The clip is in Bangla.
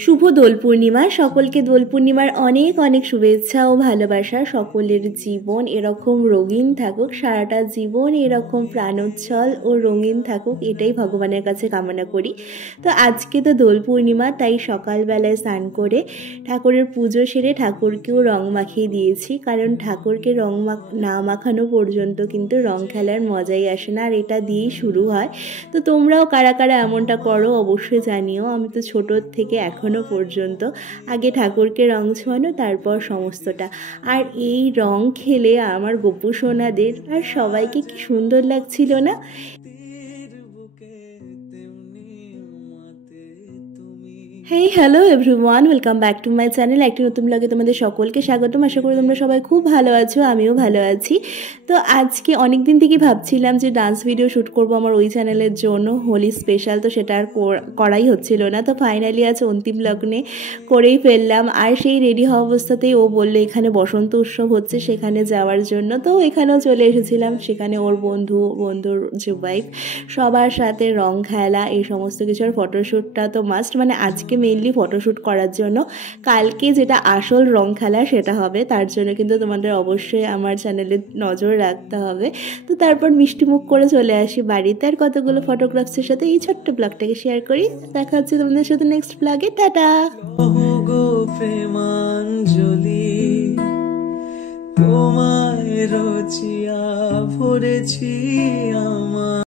শুভ দোল পূর্ণিমা। সকলকে দোল পূর্ণিমার অনেক অনেক শুভেচ্ছা ও ভালোবাসা। সকলের জীবন এরকম রঙিন থাকুক, সারাটা জীবন এরকম প্রাণোচ্ছল ও রঙিন থাকুক, এটাই ভগবানের কাছে কামনা করি। তো আজকে তো দোল পূর্ণিমা, তাই সকালবেলায় স্নান করে ঠাকুরের পুজো সেরে ঠাকুরকেও রং মাখিয়ে দিয়েছি, কারণ ঠাকুরকে রং না মাখানো পর্যন্ত কিন্তু রং খেলার মজাই আসে না, আর এটা দিয়েই শুরু হয়। তো তোমরাও কারা কারা এমনটা করো অবশ্যই জানিও। আমি তো ছোটোর থেকে এখনো পর্যন্ত আগে ঠাকুরকে রং ছোঁয়ানো, তারপর সমস্তটা। আর এই রং খেলে আমার গপু সোনাদের আর সবাইকে কি সুন্দর লাগছিল না। Hey hello everyone, welcome back to my channel. একটি নতুন ব্লগে তোমাদের সকলকে স্বাগতম। আশা করি তোমরা সবাই খুব ভালো আছো, আমিও ভালো আছি। তো আজকে অনেক দিন থেকেই ভাবছিলাম যে ডান্স ভিডিও শ্যুট করব আমার ওই চ্যানেলের জন্য, হোলি স্পেশাল। তো সেটা আর করাই হচ্ছিল না। তো ফাইনালি আজ অন্তিম লগ্নে করেই ফেললাম। আর সেই রেডি হওয়া অবস্থাতেই ও বললো এখানে বসন্ত উৎসব হচ্ছে, সেখানে যাওয়ার জন্য। তো এখানেও চলে এসেছিলাম। সেখানে ওর বন্ধুর যে ওয়াইফ, সবার সাথে রং খেলা, এই সমস্ত কিছু। আর ফটোশ্যুটটা তো মাস্ট, মানে আজকে মেইনলি ফটোশ্যুট করার জন্য। কালকে যেটা আসল রং খেলা সেটা হবে, তার জন্য কিন্তু তোমাদের অবশ্যই আমার চ্যানেলে নজর রাখতে হবে। তো তারপর মিষ্টি মুখ করে চলে আসি বাড়িতে, আর কতগুলো ফটোগ্রাফসের সাথে এই ছোট্ট ব্লগটাকে শেয়ার করি। দেখা হচ্ছে তোমাদের সাথে নেক্সট ব্লগে। টাটা। তোমায় রচিয়া ভরেছি আমার।